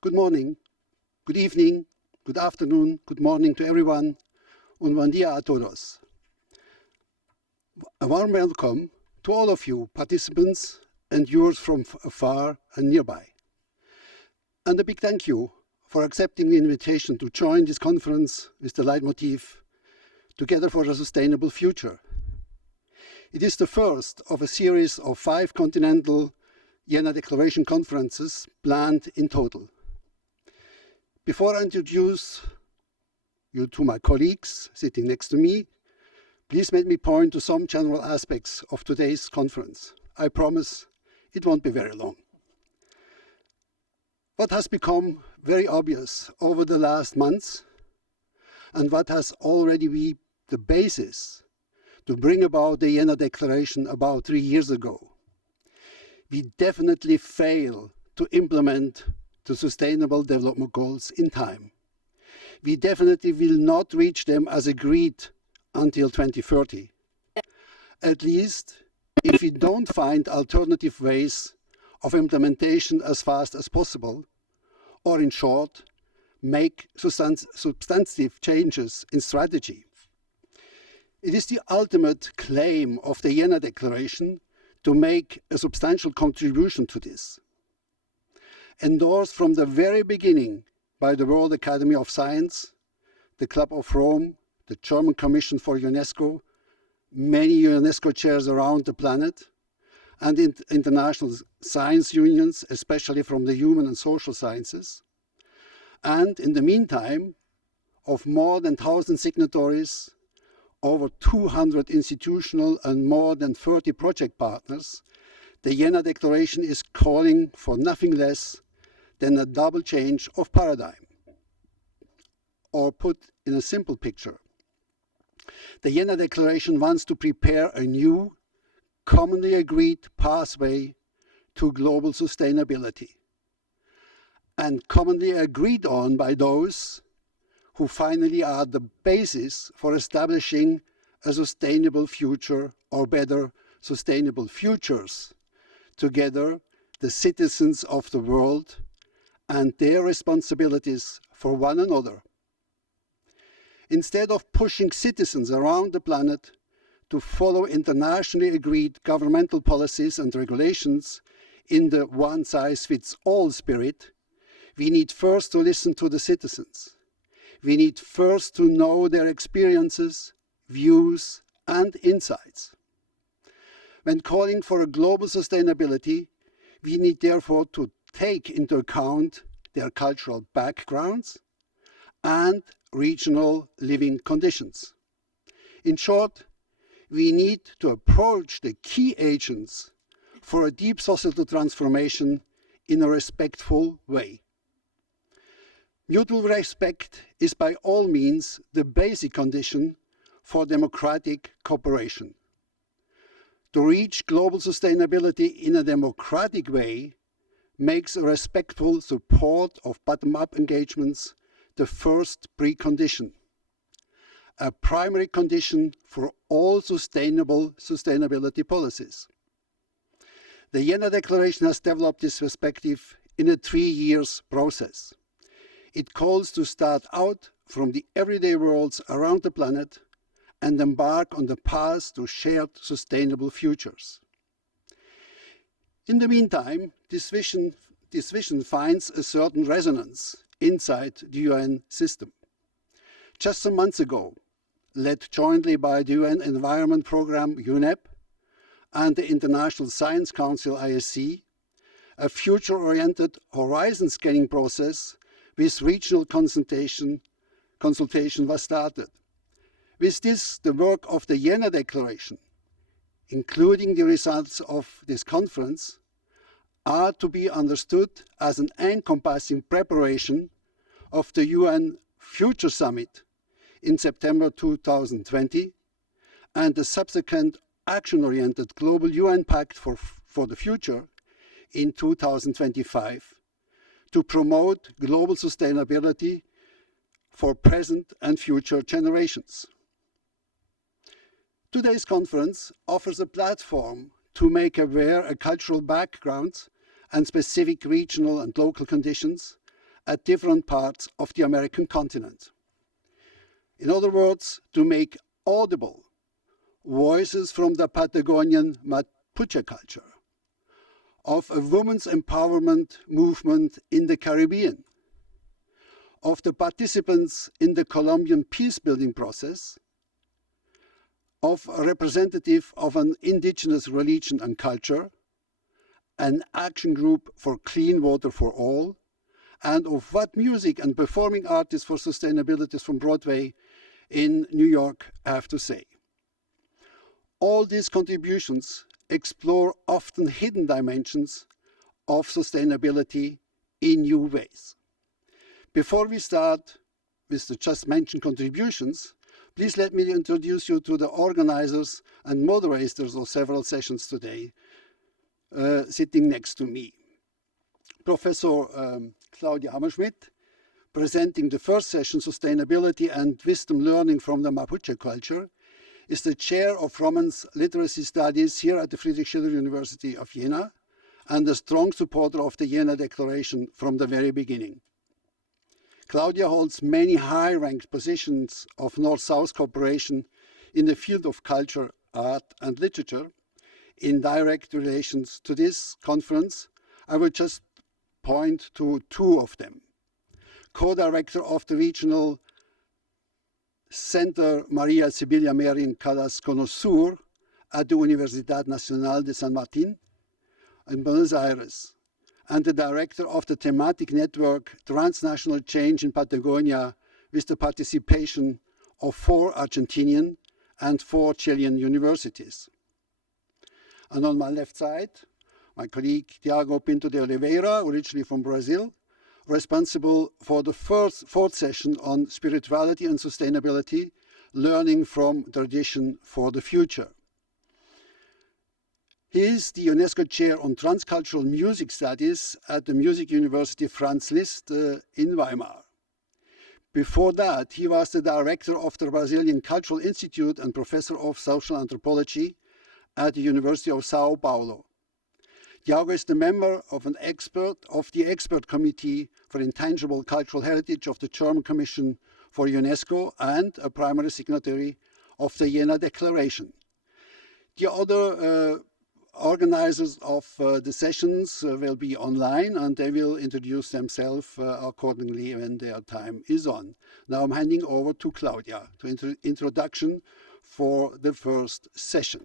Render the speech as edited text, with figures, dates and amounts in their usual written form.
Good morning, good evening, good afternoon, good morning to everyone, und buen dia a todos. A warm welcome to all of you participants and viewers from afar and nearby. And a big thank you for accepting the invitation to join this conference with the leitmotif Together for a Sustainable Future. It is the first of a series of 5 continental Jena Declaration conferences planned in total. Before I introduce you to my colleagues sitting next to me, please let me point to some general aspects of today's conference. I promise it won't be very long. What has become very obvious over the last months, and what has already been the basis to bring about the Jena Declaration about 3 years ago, we definitely fail to implement the Sustainable Development Goals in time. We definitely will not reach them as agreed until 2030. At least, if we don't find alternative ways of implementation as fast as possible, or in short, make substantive changes in strategy. It is the ultimate claim of the Jena Declaration to make a substantial contribution to this. Endorsed from the very beginning by the World Academy of Science, the Club of Rome, the German Commission for UNESCO, many UNESCO chairs around the planet, and international science unions, especially from the human and social sciences. And in the meantime, of more than 1,000 signatories, over 200 institutional and more than 30 project partners, the Jena Declaration is calling for nothing less than a double change of paradigm. Or put in a simple picture, the Jena Declaration wants to prepare a new, commonly agreed pathway to global sustainability, and commonly agreed on by those who finally are the basis for establishing a sustainable future, or better, sustainable futures, together the citizens of the world and their responsibilities for one another. Instead of pushing citizens around the planet to follow internationally agreed governmental policies and regulations in the one-size-fits-all spirit, we need first to listen to the citizens. We need first to know their experiences, views, and insights. When calling for a global sustainability, we need therefore to take into account their cultural backgrounds and regional living conditions. In short, we need to approach the key agents for a deep societal transformation in a respectful way. Mutual respect is by all means the basic condition for democratic cooperation. To reach global sustainability in a democratic way makes a respectful support of bottom-up engagements the first precondition, a primary condition for all sustainability policies. The Jena Declaration has developed this perspective in a 3-year process. It calls to start out from the everyday worlds around the planet and embark on the path to shared sustainable futures. In the meantime, this vision finds a certain resonance inside the UN system. Just some months ago, led jointly by the UN Environment Programme UNEP and the International Science Council ISC, a future-oriented horizon scanning process with regional consultation was started. With this, the work of the Jena Declaration, including the results of this conference, are to be understood as an encompassing preparation of the UN Future Summit in September 2020 and the subsequent action-oriented Global UN Pact for the Future in 2025 to promote global sustainability for present and future generations. Today's conference offers a platform to make aware a cultural background and specific regional and local conditions, at different parts of the American continent. In other words, to make audible voices from the Patagonian Mapuche culture, of a women's empowerment movement in the Caribbean, of the participants in the Colombian peace-building process, of a representative of an indigenous religion and culture, an action group for clean water for all, and of what music and performing artists for sustainability from Broadway in New York have to say. All these contributions explore often hidden dimensions of sustainability in new ways. Before we start with the just mentioned contributions, please let me introduce you to the organizers and moderators of several sessions today, sitting next to me. Professor Claudia Hammerschmidt, presenting the first session, Sustainability and Wisdom Learning from the Mapuche Culture, is the chair of Romance Literacy Studies here at the Friedrich Schiller University of Jena and a strong supporter of the Jena Declaration from the very beginning. Claudia holds many high-ranked positions of North-South cooperation in the field of culture, art and literature. In direct relations to this conference, I will just point to two of them. Co-director of the regional Center Maria Sibylla Mary Callas Conosur at the Universidad Nacional de San Martín in Buenos Aires, and the director of the thematic network Transnational Change in Patagonia, with the participation of 4 Argentinian and 4 Chilean universities. And on my left side, my colleague Tiago Pinto de Oliveira, originally from Brazil, responsible for the fourth session on spirituality and sustainability, learning from tradition for the future. He is the UNESCO Chair on Transcultural Music Studies at the Music University Franz Liszt in Weimar. Before that, he was the director of the Brazilian Cultural Institute and professor of social anthropology at the University of Sao Paulo. Tiago is the member of the expert committee for intangible cultural heritage of the German Commission for UNESCO and a primary signatory of the Jena Declaration. The other organizers of the sessions will be online and they will introduce themselves accordingly when their time is on. Now I'm handing over to Claudia to introduction for the first session.